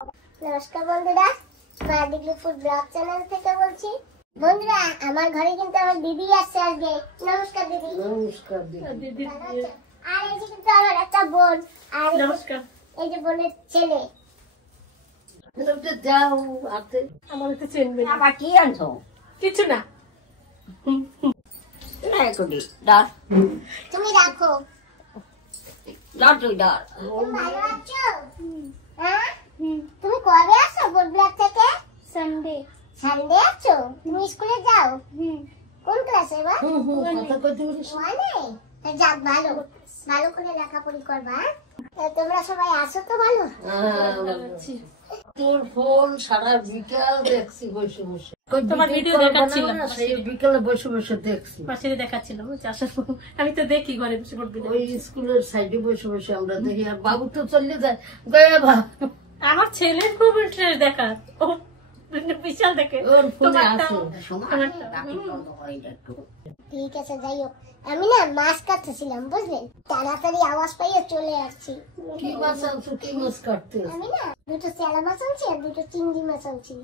নমস্কার বন্ধুরা, মাদিগলি food blog channel থেকে বলছি। বন্ধুরা, আমার ঘরে কিন্তু আমার দিদি আসছে আজকে। নমস্কার দিদি। নমস্কার দিদি। আর এই যে কিন্তু আমার একটা বোন, আর নমস্কার। এই যে বোনের ছেলে। যাও আতে আমার তো চেনবে না। আবার কি আনছো? কিছু না। তুমি রাখো। তুই ডাল তুমি ভালো আছো? হ্যাঁ, তুমি কবে আসো ফুড ব্লগ থেকে? সানডে। সানডে আসো? তুমি স্কুলে যাও? কোন ক্লাসে এবার? কথা কইতে বলিস। মানে যাক, ভালো ভালো করে লেখাপড়ি করবা। তোমরা সবাই আসো তো? ভালো। তোর ফোন সারা বিকাল দেখছি বসে বসে। তোমার ভিডিও দেখাচ্ছিলাম, সেই বিকালে বসে বসে দেখছি। পাশে দেখাচ্ছিলাম আমি তো দেখি ঘরে বসে পড়বি। ওই স্কুলের সাইডে বসে বসে আমরা দেখি, আর বাবু তো চলে যায় গয়া ভা। আমার ছেলের খুব ইন্টারেস্ট দেখার, ও বিশাল দেখে। ওর ফোনে আছে। ঠিক আছে, যাই হোক। আমি না মাছ কাটতেছিলাম, বুঝলেন? তাড়াতাড়ি আওয়াজ পাইয়ে চলে আসছি। কি মাছ আনছো? কি মাছ কাটতে? আমি না দুটো চেলা মাছ আনছি আর দুটো চিংড়ি মাছ আনছি।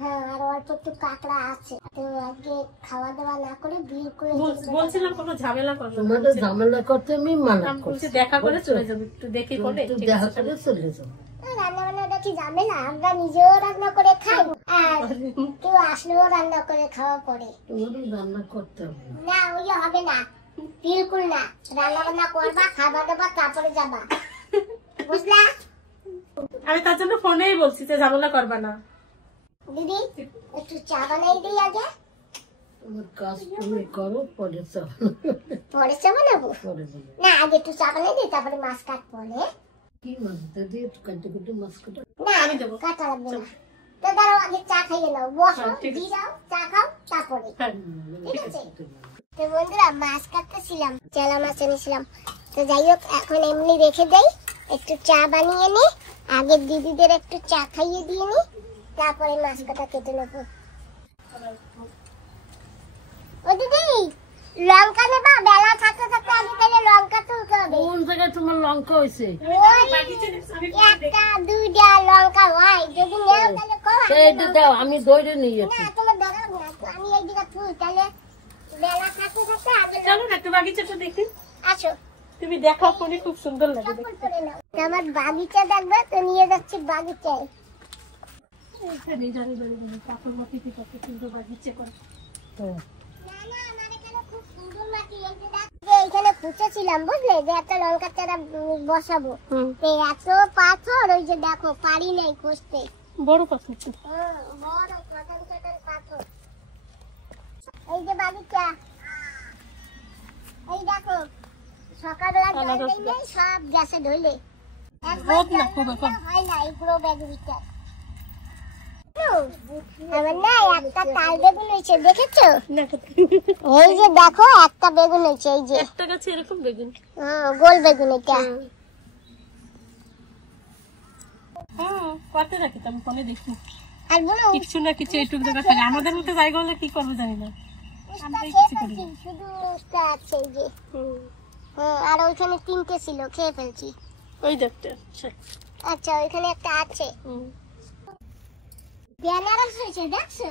হ্যাঁ, আর অল্প একটু কাঁকড়া আছে। তো আজকে খাওয়া দাওয়া না করে বিয়ে করে বলছিলাম কোনো ঝামেলা করবো না। তোমাদের ঝামেলা করতে আমি মানা আমি করছি। বলছি দেখা করে চলে যাবো, একটু দেখে করে। একটু দেখা করে চলে যাবো। রান্না বান্নাটা কি ঝামেলা? আমরা নিজেও রান্না করে খাই, আর কেউ আসলেও রান্না করে খাওয়া পড়ে। তোমাদের রান্না করতে হবে না, ওই হবে না, বিলকুল না। রান্না বান্না করবা, খাবার দাবার, তারপরে যাবা, বুঝলা? আমি তার জন্য ফোনেই বলছি যে ঝামেলা করবা না। দিদি, একটু চা বানাই দিই আগে। তোমার কাজ তুমি করো, পরে চল। পরে চা বানাবো? পরে বলো। না, আগে একটু চা বানাই দিই, তারপরে মাছ কাটবো। কি মাছ দিদি? একটু কাটে কাটে মাছ কাটা। না, আমি দেবো, কাটা লাগবে না। তো দাঁড়াও, আগে চা খাইয়ে নাও, বসো, দিয়ে যাও, চা খাও, তারপরে। ঠিক আছে? তো বন্ধুরা, মাছ কাটতেছিলাম, চেলা মাছ এনেছিলাম। তো যাই হোক, এখন এমনি রেখে দেই, একটু চা বানিয়ে নি। আগে দিদিদের একটু চা খাইয়ে দিয়ে নি, তারপরে মাছ কাটা কেটে নেবো। ও দিদি, লঙ্কা নেবা? বেলা থাকতে থাকতে আগে তাহলে লঙ্কা তুলতে হবে। কোন জায়গায় তোমার লঙ্কা হয়েছে? একটা দুইটা লঙ্কা হয়, যদি নেও তাহলে কম। সেইটা দাও, আমি দৌড়ে নিয়েছি। না, তোমার দরকার না, আমি এই দিকে তুই, তাহলে বেলা থাকতে থাকতে আগে চলো না একটু বাগিচাটা দেখি। আসো। তুমি দেখাও, ফোনে খুব সুন্দর লাগে চপ্পল পরে নাও। আমার বাগিচা দেখবে তো, নিয়ে যাচ্ছি বাগিচায়। বাগিচা করে। না না, আমার এখানে খুব সুন্দর মাটি। এই যে দেখ, এইখানে খুঁজেছিলাম, বুঝলে, যে একটা লঙ্কা চারা বসাবো। তো এত পাথর, ওই যে দেখো, পারি নাই খুঁজতে। বড় পাথর তো। বড় কটন কটন পাথর। এই যে বাগিচা, এই দেখো, সকালবেলা জল দেই নাই, সব গ্যাসে ঢইলে। রোদ না খুব এখন। হয় না এই গ্রো ব্যাগের ভিতর। আমার না একটা তাল বেগুন হয়েছে, দেখেছো? এই যে দেখো, একটা বেগুন হয়েছে, এই যে একটা গাছে এরকম বেগুন। গোল বেগুন এটা। করতে রাখি তো, আমি ফোনে দেখি। আর বলো, কিছু না কিছু এইটুকু জায়গা থাকে। আমাদের মতো জায়গা হলে কি করবো জানি না। আমরাই খেয়ে কিছু করি ফেলছি, না। শুধু উস্তা আছে এই যে। আর ওইখানে তিনটে ছিল, খেয়ে ফেলছি। ওই দেখতে। আচ্ছা, ওইখানে একটা আছে। বেনারস হয়েছে, দেখছো?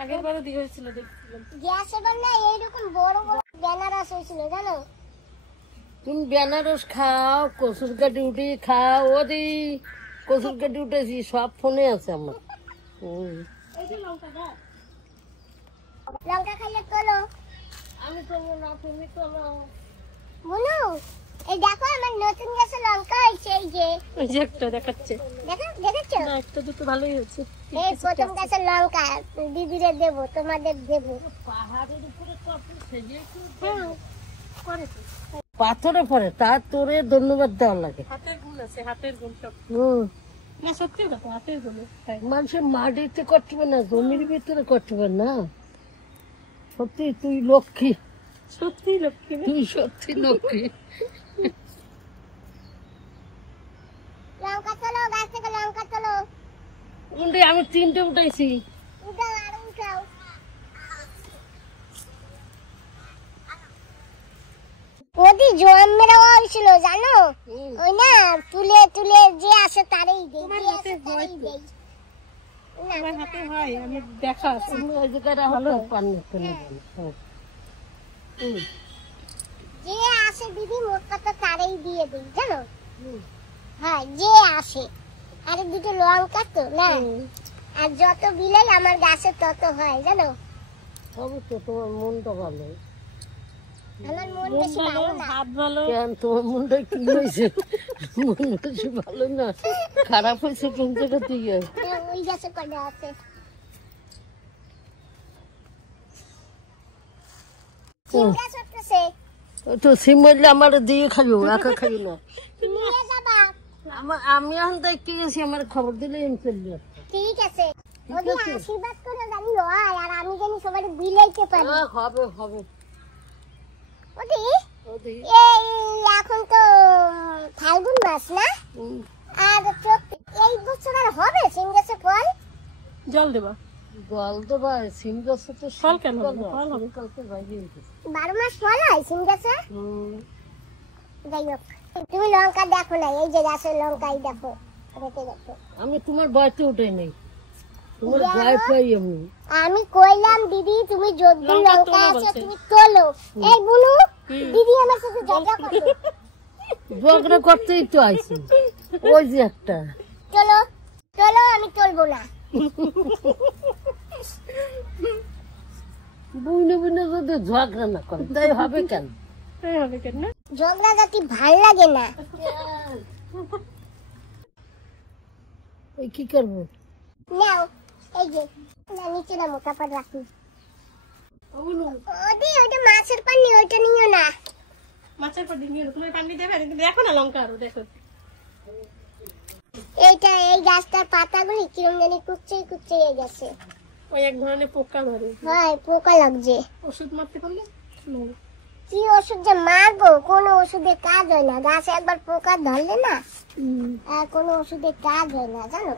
আগের বারও দিয়ে হয়েছিল, দেখছিলাম। গ্যাস এবার না এইরকম বড় বড় বেনারস হয়েছিল, জানো? তুমি বেনারস খাও, কসুর কাটি উঠি খাও। ওদি কসুর কাটি উঠেছি, সব ফোনে আছে আমার। লঙ্কা খাইলে তোলো। আমি তোলো না, তুমি তোলো। বলো, এই দেখো, আমার নতুন গাছে লঙ্কা হয়েছে, এই যে ওই যে একটা দেখাচ্ছে। দেখেছো? না, একটা দুটো ভালোই হয়েছে। এই প্রথম গাছের লঙ্কা, দিদিরে দেবো, তোমাদের দেবো। পাহাড়ের উপরে তো আপনি সেজে করে তো। পাথরে পড়ে, তার তোরে ধন্যবাদ দেওয়া লাগে। হাতের গুণ আছে, হাতের গুণ সব। হুম, না সত্যি কথা, হাতের গুণ। মানুষের মাটিতে করতে পারে না, জমির ভিতরে করতে পারে না। সত্যি তুই লক্ষ্মী, সত্যি লক্ষ্মী। তুই সত্যি লক্ষ্মী। লঙ্কা তোলো, গাছ থেকে লঙ্কা তোলো। আমি 3টে উঠাইছি। উঠাও, আর উঠাও। ওদি জোয়াম মেরা হয়েছিল জানো, ওই না তুলে তুলে যে আসে তারই দেই, তোমার যে হাতে আসে তারই হয় তো। দেই। না আমার হাতে হয়, আমি দেখা আছে। তুমি ওই জায়গাটা হলো পানি ফেলে যে আসে দিদি মোট কথা তারই দিয়ে দিই জানো। হ্যাঁ যে আসে, আরে দুটো লঙ্কা তো না, আর যত বিলাই আমার গাছে তত হয় জানো। সবই তো তোমার মনটা ভালো। আমার মন বেশি ভালো না। হাত ভালো। কেন তোমার মনটা কি হয়েছে? মন বেশি ভালো না, খারাপ হয়েছে কোন জায়গা থেকে? ওই গাছে কয়টা আছে? সিম গাছ উঠতেছে, ওই তো সিম মারলে আমার দিয়ে খাইও, একা খাইও না। নিয়ে যাবা। আমি এখন দেখতে গেছি, আমার খবর দিলে আমি চলে যাবো। ঠিক আছে, ওদি আশীর্বাদ করে জানি হয়, আর আমি জানি সবাই বিলাইতে পারি। হবে হবে। ওদি ওদি এই এখন তো ফাল্গুন মাস না, আর এই বছর আর হবে সিম গাছে ফল? জল দেবা। জল তো ভাই সিম গাছে তো ফল কেন হবে? ফল হবে। কালকে বাইরে উঠেছে। 12 মাস ফল হয় সিম গাছে। যাই হোক, তুমি লঙ্কা দেখো না, এই যে গাছের লঙ্কাই দেখো, রেখে দেখো। আমি তোমার বয়সে উঠে নেই, তোমার ভয় পাই আমি। আমি কইলাম দিদি তুমি যদি লঙ্কা লঙ্কা তোলো আছে বলছে। তুমি তোলো। এই বুনু দিদি আমার সাথে ঝগড়া করে। ঝগড়া করতেই তো আইছি, ওই যে একটা চলো চলো, আমি তুলবো না। বুনে বুনে যদি ঝগড়া না করে তাই হবে কেন? এই হবে কেন না? ঝগড়া জাতি ভাল লাগে না। ওই কি করবো? নাও এই যে, না নিচে না মোটা পাট রাখি। ওদি ওটা মাছের পানি, ওইটা নিও না। মাছের পর ডিঙিয়ে তুমি পানি দেবে, কিন্তু দেখো না লঙ্কা আরো দেখো। এইটা এই গাছটার পাতাগুলি কিরম জানি কুচে কুচে গেছে। ওই এক ধরনের পোকা ধরে। হয় পোকা লাগছে। ওষুধ মারতে পারলে না। কি ওষুধ যে মারবো, কোনো ওষুধে কাজ হয় না। গাছে একবার পোকা ধরলে না আর কোনো ওষুধে কাজ হয় না জানো।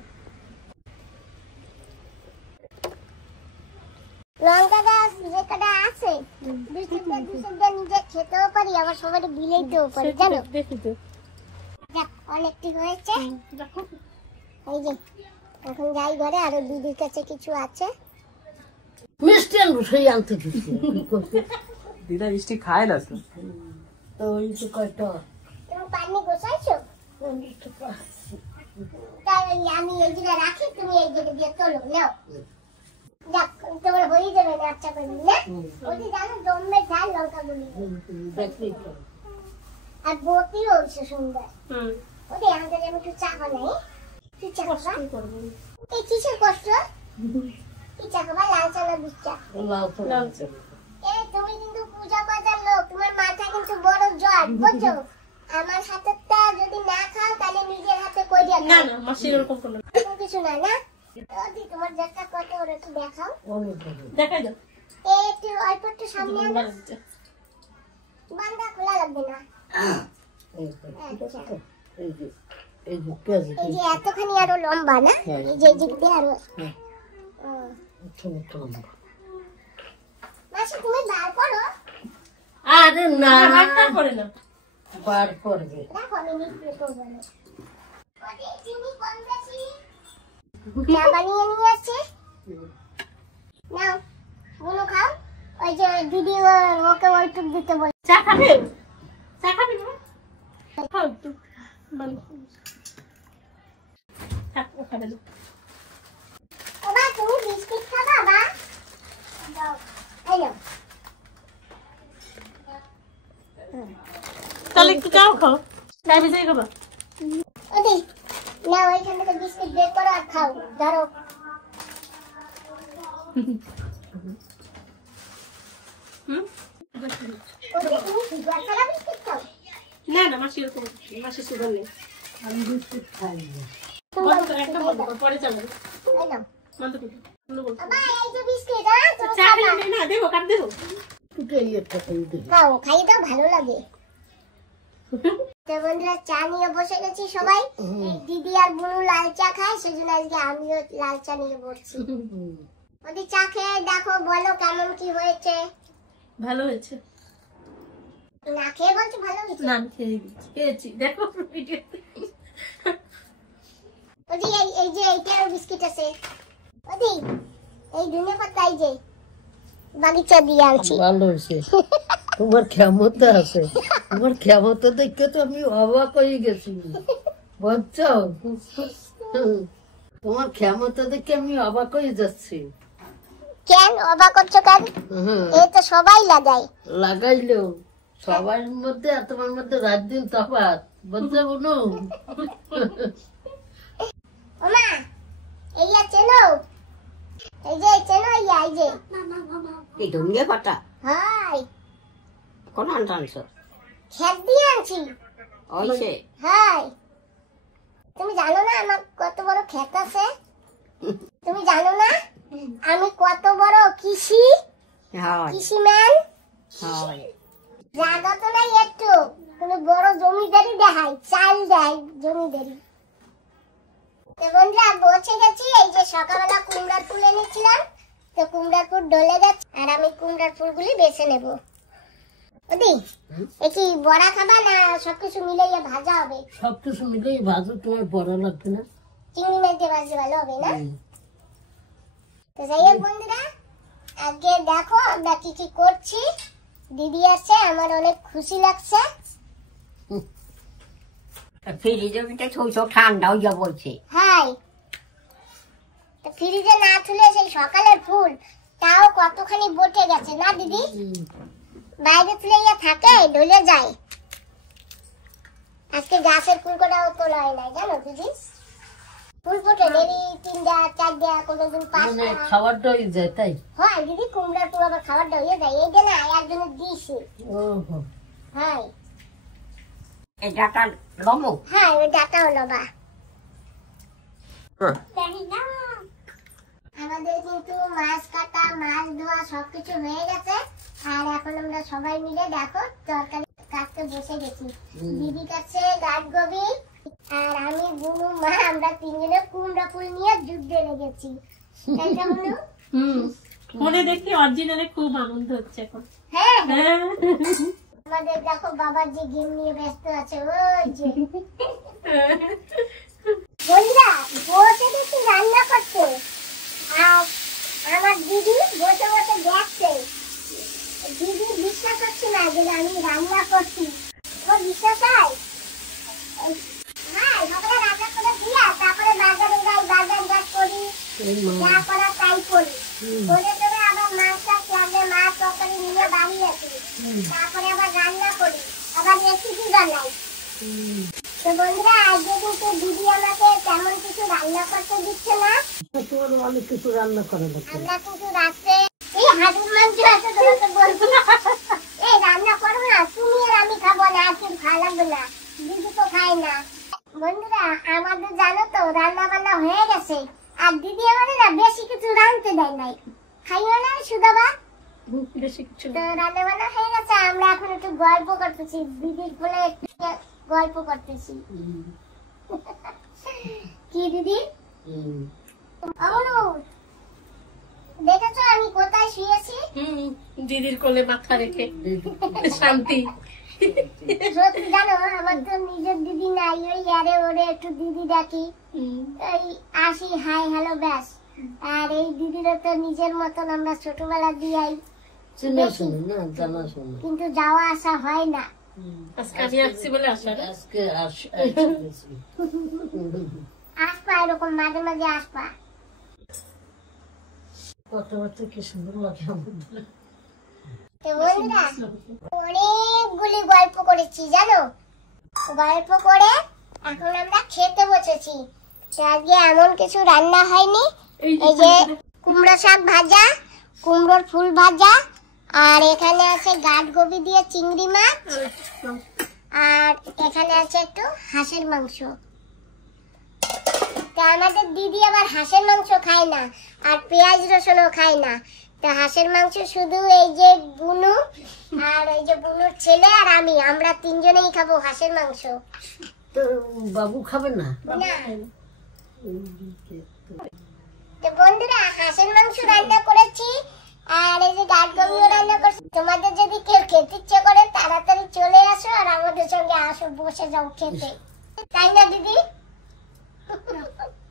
লঙ্কা গাছ যে কটা আছে, দুই তিনটা নিজে খেতেও পারি, আবার সবাই বিলাইতেও পারি জানো। দেখি তো। যাক অনেকটি হয়েছে। দেখো এই যে এখন যাই ঘরে, আরো দিদির কাছে কিছু আছে। মিষ্টি আনবো, সেই আনতে গেছি। দিদা মিষ্টি খায় না তো। তো ওই তো কয়টা তুমি পানি গোছাইছো? তাহলে আমি এই জায়গায় রাখি, তুমি এই জায়গায় দিয়ে তোলো নাও। যাক তোমার হয়ে যাবে না, আচ্ছা করে না। ওই জানো জম্মে ঝাল লঙ্কা গুলি, দেখলেই তো। আর বটিও হচ্ছে সুন্দর। হুম ওদের আমাদের আমি একটু চা বানাই। কি চা খাবা? কি করব? এই কিসের কষ্ট? কি চা খাবা? লাল চা না দুধ চা? লাল তো লাল চা। এই তুমি কিন্তু পূজা বাজার লোক, তোমার মাথা কিন্তু বড় জট বুঝছো। আমার হাতেরটা যদি না খাও তাহলে নিজের হাতে কইরা না খাও। না মাসির ওরকম কোনো না। এরকম কিছু না না। ওদি তোমার যেটা কত ওরা একটু দেখাও। অনেক ভালো। দেখাই দাও। এই একটু অল্প একটু সামনে আনো। বান্দা খোলা লাগবে না। এই তো, ঠিক আছে তো? এই যে এই যে পেঁয়াজ এই যে এতখানি আরো লম্বা না, এই যে দিক দিয়ে আরো। ছোট লম্বা। মাসি তুমি বার করো, আরে না, হাতটা করে না। বার করবে। দেখো আমি নিচে করবো না। ওদি চিনি কম বেশি চা বানিয়ে নিয়ে আসছে। নাও গুলো খাও। ওই যে দিদি ওকে ওইটুক দিতে বল। চা খাবে? চা খাবে না? খাও একটু। থাক, ও খাবে না। বাবা তুমি বিস্কিট খাবা বা? দাও এই নাও। তাহলে একটু চাও খাও। চা ভিজাই খাবা? ওদি নাও এইখান থেকে বিস্কিট বের করো আর খাও। ধরো হুম? ওদি তুমি সুগার ছাড়া বিস্কিট খাও? না না মাসি ওরকম মাসি সুগার নেই। আমি বিস্কুট খাই না। বন্ধ করো, একদম বন্ধ করো, পরে চালাবে। এই নাও বন্ধ করো। বন্ধ করো। বাবা এই যে বিস্কিট তুমি চা খাবা। খাবে না? দেবো, কাট দেবো। দুটো এই একটা খাই দিই। খাও, খাইয়ে দাও, ভালো লাগে। তো বন্ধুরা চা নিয়ে বসে গেছি সবাই। এই দিদি আর বুনু লাল চা খায়, সেজন্য আজকে আমিও লাল চা নিয়ে বসছি। ওদি চা খেয়ে দেখো, বলো কেমন কি হয়েছে। ভালো হয়েছে। না খেয়ে বলছো ভালো হয়েছে? না আমি খেয়েছি দেখো ভিডিও। ওদি এই যে এইটার বিস্কিট আছে, ওদি এই ধনে পাতা এই যে বাগিচা দিয়ে আনছি। ভালো হয়েছে, তোমার ক্ষমতা আছে, তোমার ক্ষমতা দেখে তো আমি অবাক হয়ে গেছি, বুঝছো? তোমার ক্ষমতা দেখে আমি অবাক হয়ে যাচ্ছি। কেন অবাক করছো কেন? এই তো সবাই লাগায়। লাগাইলেও সবার মধ্যে আর তোমার মধ্যে রাত দিন তফাৎ, বুঝছো বোনু? ওমা এইয়া চেনো, এই যে চেনো এইয়া এই যে এই ধনিয়া পাতা হাই কোন আনছ? খেত দিয়ে আনছি। ওইছে হাই তুমি জানো না আমার কত বড় ক্ষেত আছে? তুমি জানো না আমি কত বড় হয় কৃষিম্যান? হয় জায়গা তো নাই একটু, তুমি বড় জমিদারি দেখাই, চাল দেয় জমিদারি। তো বন্ধুরা বসে গেছি, এই যে সকালবেলা কুমড়ার ফুল এনেছিলাম, তো কুমড়ার ফুল ডলে গেছে আর আমি কুমড়ার ফুলগুলি বেছে নেব। ওদি এ কি বড়া খাবা না সবকিছু মিলাইয়া ভাজা হবে? সবকিছু মিলে ভাজো, তোমার বড় লাগবে না? চিংড়ি মাছ দিয়ে ভাজলে ভালো হবে না? তো যাই হোক বন্ধুরা, আজকে দেখো আমরা কি কি করছি। দিদি আছে, আমার অনেক খুশি লাগছে। ফ্রিজের ভিতরে সব ঠান্ডা হইয়া বলছে। হাই তো ফ্রিজে না তুলে সেই সকালের ফুল তাও কতখানি বটে গেছে না দিদি? বাইরে তুলে ইয়া থাকে ডলে যায়। আজকে গাছের ফুল কোটাও তোলা হয় নাই জানো দিদি? ফুল ফোটে ডেলি 3টা 4টা কোনোদিন 5টা খাবারটা হয়ে যায় তাই? হয় দিদি, কুমড়ার ফুল আবার খাবারটা হয়ে যায়। এই যে না একজনের দিয়েছি। ওহো, হাই এই ডাটা লমো হ্যাঁ ওই ডাটা হলো বা আমাদের কিন্তু মাছ কাটা মাছ ধোয়া সবকিছু হয়ে গেছে। আর এখন আমরা সবাই মিলে দেখো তরকারি কাটতে বসে গেছি। দিদি কাছে গাঠগবি আর আমি বুনু মা আমরা তিনজনে কুমড়া ফুল নিয়ে যুদ্ধে লেগেছি। তাই না বুনু? ফোনে দেখি অরিজিনালে খুব আনন্দ হচ্ছে এখন। হ্যাঁ হ্যাঁ আমাদের দেখো বাবার যে গেম নিয়ে ব্যস্ত আছে ওই যে বন্ধুরা বসে দেখি রান্না করতে। আর আমার দিদি বসে বসে দেখছে। দিদি বিশ্বাস হচ্ছে না যে আমি রান্না করছি। ও বিশ্বাস হয়? হ্যাঁ সকালে রান্না করে দিয়া তারপরে বাজারে যাই, বাজার ঘাট করি, যা করা তাই করি। করে করে আবার মাছ টাছ লাগলে মাছ তরকারি নিয়ে বাড়ি আসি, তারপরে আবার রান্না করি, আবার রেসিপি বানাই। তো বন্ধুরা আজকে কিন্তু দিদি আমাকে তেমন কিছু রান্না করতে দিচ্ছে না। তোমার অনেক কিছু রান্না করা লাগবে। আমরা কিন্তু রাত্রে এই হাঁসের মাংস আছে তোমাকে বলছি এই রান্না করো না, তুমি আর আমি খাবো না, আজকে ভালো লাগবে না, দিদি তো খায় না। বন্ধুরা আমাদের জানো তো রান্না বান্না হয়ে গেছে আর দিদি আমাদের না বেশি কিছু রাঁধতে দেয় নাই, খাইও না সুধা ভাত। বেশি কিছু তো রান্না বান্না হয়ে গেছে, আমরা এখন একটু গল্প করতেছি, দিদির বলে একটু গল্প করতেছি। কি দিদি? অমনু দেখেছো আমি কোথায় শুয়েছি? দিদির কোলে মাথা রেখে শান্তি। সত্যি জানো আমার তো নিজের দিদি নাই, ওই আরে ওরে একটু দিদি ডাকি, এই আসি হাই হ্যালো ব্যাস। আর এই দিদিরও তো নিজের মতন আমরা ছোটবেলা দিয়াই কিন্তু যাওয়া আসা হয় না। আজকে আমি আসছি বলে আসা না? আজকে আসপা এরকম মাঝে মাঝে আসপা। কথাবার্তা কি সুন্দর লাগে আমার। তো বন্ধুরা অনেকগুলি গল্প করেছি জানো, গল্প করে এখন আমরা খেতে বসেছি। তো আজকে এমন কিছু রান্না হয়নি, এই যে কুমড়ো শাক ভাজা, কুমড়োর ফুল ভাজা, আর এখানে আছে গাঠগবি দিয়ে চিংড়ি মাছ, আর এখানে আছে একটু হাঁসের মাংস। তো আমাদের দিদি আবার হাঁসের মাংস খায় না আর পেঁয়াজ রসুনও খায় না। তো হাঁসের মাংস শুধু এই যে বুনু আর এই যে বুনুর ছেলে আর আমি, আমরা তিনজনেই খাবো হাঁসের মাংস। তো বাবু খাবে না? না। তো বন্ধুরা হাঁসের মাংস রান্না করেছি আর এই যে ডাল কুমড়ো রান্না করছি। তোমাদের যদি কেউ খেতে ইচ্ছে করে তাড়াতাড়ি চলে আসো আর আমাদের সঙ্গে আসো, বসে যাও খেতে, তাই না দিদি?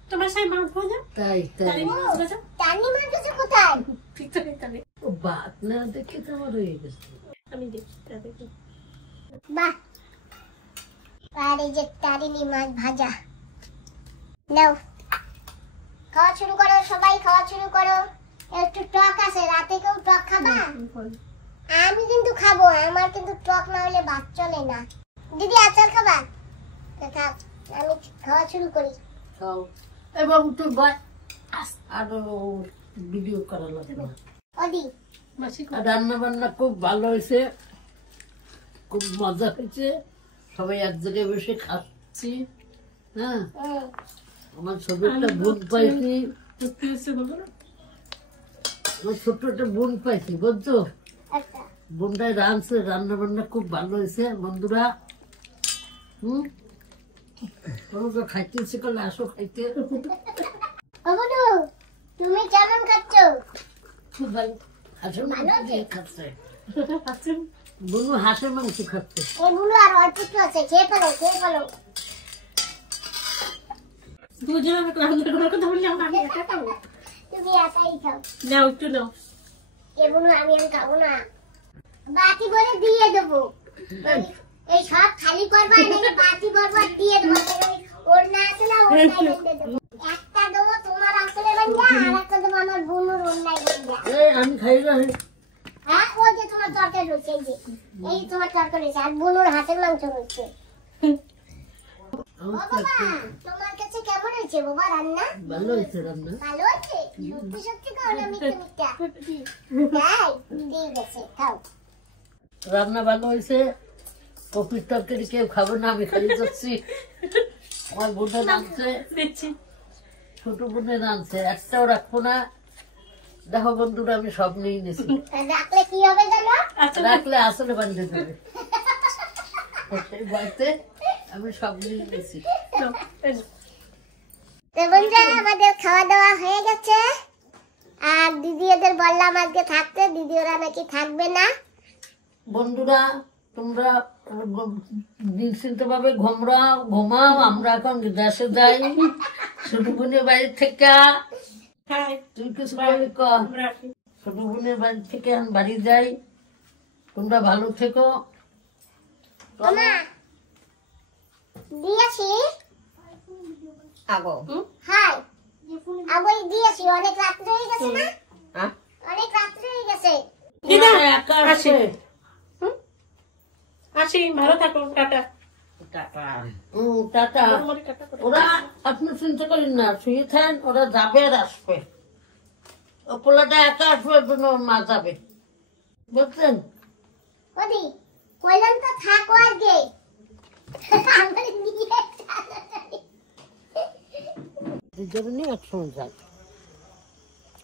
তোমার সাথে মাছ ভাজা তাই তাই টানি মাছ কোথায়? ঠিক তো তাহলে ও বাত না দেখে তো আমার হয়ে গেছে। আমি দেখি দেখি বাহ, আর এই যে টারিনি মাছ ভাজা। নাও খাওয়া শুরু করো, সবাই খাওয়া শুরু করো। একটু টক আছে, রাতে কেউ টক খাবা? আমি কিন্তু খাবো, আমার কিন্তু টক না হলে ভাত চলে না। দিদি আচার খাবা? থাক, আমি খাওয়া শুরু করি। খাও এবং তো আরো ভিডিও করা লাগবে না। ওদি রান্না বান্না খুব ভালো হয়েছে, খুব মজা হয়েছে, সবাই এক জায়গায় বসে খাচ্ছি। হ্যাঁ, আমার ছোট একটা বোন পাইছি, আমার ছোট্ট একটা বোন পাইছি, বুঝছো? আচ্ছা বোনটাই রাঁধছে, রান্না বান্না খুব ভালো হয়েছে বন্ধুরা। তোমাকে খাইতে ইচ্ছে করলে আসো খাইতে। বাবুলু, তুমি কেমন খাচ্ছ? খুব ভালো, হাঁসের মাংস দিয়ে খাচ্ছে। বুনু হাঁসের মাংস খাচ্ছে। এই বুলু আর অল্প একটু আছে, খেয়ে ফেলো, খেয়ে ফেলো। দুজন আমি রান্না করার কথা বললাম, আমি একা খাবো। তুমি একাই খাও। নাও একটু নাও। এ বুলু আমি খাবো না, বাকি বলে দিয়ে দেবো। এই সব খালি করবা নাকি বাকি করবা দিয়ে দেবো? ওর না আসলে ওর নাই বলে দেবো। একটা দেবো তোমার আসলে বন্ধা, আর একটা দেবো আমার বুনুর ওর নাই বন্ধা। আমি খাই না। হ্যাঁ, ওই যে তোমার তরকারি রয়েছে, এই যে এই তোমার তরকারি রয়েছে, আর বুনুর হাতের মাংস রয়েছে। ও বাবা, তোমার কাছে কেমন হয়েছে বাবা রান্না? ভালো হয়েছে রান্না। ভালো আছে? সত্যি সত্যি খাও না মিথ্যা মিথ্যা? তাই? ঠিক আছে, খাও। রান্না ভালো হয়েছে। কপির তরকারি কেউ খাবো না, আমি খালি যাচ্ছি। আমার বোনে রাঁধছে, দিচ্ছি। ছোট বোনে রাঁধছে, একটাও রাখবো না। দেখো বন্ধুরা, আমি সব নিয়ে নিয়েছি। রাখলে কি হবে জানো? রাখলে আসলে বান্ধে দেবে। সেই বাড়িতে আমি সব নিয়ে নিয়েছি। তো বন্ধুরা, আমাদের খাওয়া দাওয়া হয়ে গেছে। আর দিদি ওদের বললাম আজকে থাকতে, দিদি ওরা নাকি থাকবে না। বন্ধুরা, তোমরা নিশ্চিন্ত ভাবে ঘুমাও। আমরা এখন দেশে যাই, ছোট বোনের বাড়ি থেকে। হ্যাঁ, তুই কিছু বলবি কর? রাখি। ছোট বোনের বাড়ি থেকে আমি বাড়ি যাই। তোমরা ভালো থেকো। মামা দিয়েছি, আগো হাই আবার দিয়েছি। অনেক রাত্রে হয়ে গেছে না? হ্যাঁ অনেক রাত্রে হয়ে গেছে। দিদা, একা আসি। আসে। আসি, ভালো থাকো, টাটা। টাটা। টাটা। তোমার টাটা করে। ওরা আপনি চিন্তা করেন না, শুয়ে থাকেন, ওরা যাবে আর আসবে। ও পোলাটা একা আসবে, ওর জন্য ওর মা যাবে, বুঝলেন? ওদি কইলাম তো থাকো আজকে। আমার নিয়ে দুজনে একসঙ্গে যাই।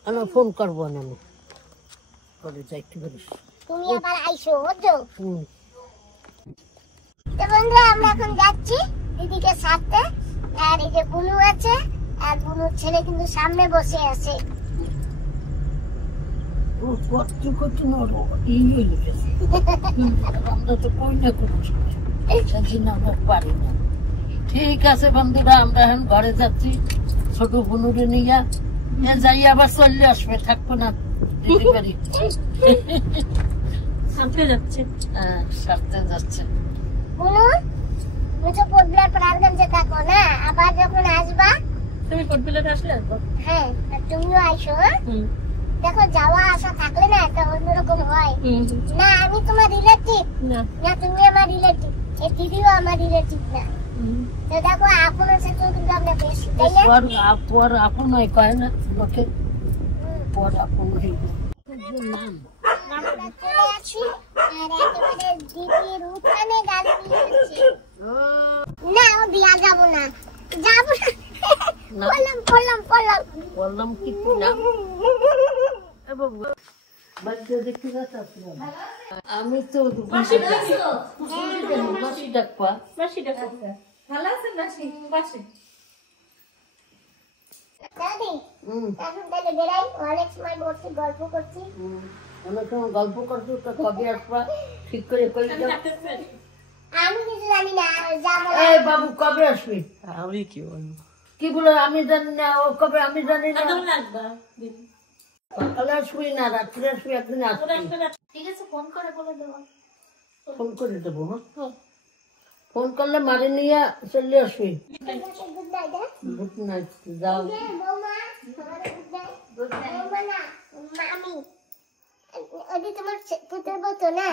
আমি ফোন করবো না, আমি করে যাই, একটু করিস। তুমি আবার আইসো, বুঝছো? হুম। তো বন্ধুরা, আমরা এখন যাচ্ছি দিদিকে সাথে। আর এই যে বুনু আছে, আর বুনুর ছেলে কিন্তু সামনে বসে আছে। ও কত কত নরম, এই হয়ে গেছে। আমরা তো কই না কোনো সময়, সেদিন আমরা পারি না। ঠিক আছে বন্ধুরা, আমরা এখন ঘরে যাচ্ছি ছোট বুনুরে নিয়ে। যাই আবার চলে আসবে, থাকবো না দিদি বাড়ি। সামনে যাচ্ছে। হ্যাঁ, সাথে যাচ্ছে। বুনু, তুমি তো পোটবিলার প্রাণগঞ্জে থাকো না? আবার যখন আসবা, তুমি কোটবিলাতে আসলে আসবো। হ্যাঁ, আর তুমিও আইসো। হ্যাঁ, দেখো যাওয়া আসা থাকলে না একটা অন্যরকম হয় না। আমি তোমার রিলেটিভ না। না, তুমি আমার রিলেটিভ। এই দিদিও আমার রিলেটিভ না। তো দেখো, আপনার সাথেও কিন্তু আমরা বেশ, তাই না? পর আপন হয় কয় না লোকে, পর আপন হয়ে গেছে। নাম আমরা চলে আসি আর একেবারে দিদির উঠানে গাড়ি নিয়ে আসছি। না, ও দিয়া যাবো না, যাবো না। বললাম কি নাম? বাচ্চা দেখতে যাচ্ছি আমি তো বাসি ডাকবা। মাসি ডাকো। ভালো আছেন মাসি? বাসি। দাদি এখন তাহলে বেড়াই, অনেক সময় বসে গল্প করছি। অনেক সময় গল্প করছো, তো কবে আসবা ঠিক করে কই দাও। আমি কিছু জানি না, যাবো। এই বাবু কবে আসবি? আমি কি বলবো? কি বলে আমি জানি না, ও কবে আমি জানি না। কেমন লাগবে দিন? সকালে আসবি না রাত্রে আসবি, একদিন আসবি। ঠিক আছে, ফোন করে বলে দেবো। ফোন করে দেবো। হ্যাঁ হ্যাঁ। ফোন করলে মারি নিয়ে চলে আসবি। Good night. গুড নাইট, যাও। বৌমা, তোমাদের গুড নাইট। বৌমা না, মামি। ওদি তোমার পুত্রের বউ তো না?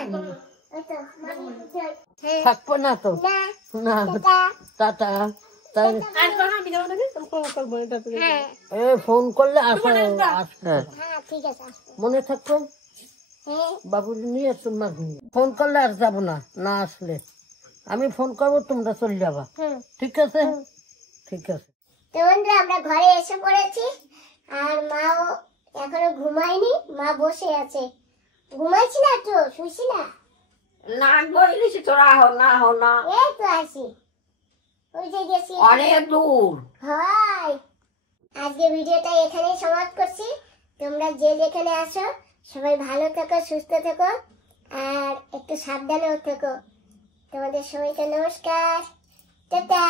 ওই তো, মামি গুড নাইট। হ্যাঁ। থাকবো না তো? না, না, টাটা। টাটা। তাই আর কোনো আমি যাবো নাকি? তুমি ফোন করবো এটা তো। হ্যাঁ, ফোন করলে আসবে। হ্যাঁ, ঠিক আছে, আসবো। মনে থাকতো হ্যাঁ, বাবু নিয়ে তোমার ফোন করলে আর যাবো না, না আসলে আমি ফোন করবো, তোমরা চলে যাবা। হুম। ঠিক আছে? ঠিক আছে। তো বন্ধুরা, আমরা ঘরে এসে পড়েছি, আর মাও এখনো ঘুমায়নি, মা বসে আছে। ঘুমাইছি না তো, শুইছি না। না বলিস তোরা হো না এই তো আসি, ওই যে গেছি। অনেক দূর। হয়, আজকে ভিডিওটা এখানেই সমাপ্ত করছি। তোমরা যে যেখানে আসো সবাই ভালো থেকো, সুস্থ থেকো, আর একটু সাবধানেও থেকো। তোমাদের সবাইকে নমস্কার, টাটা।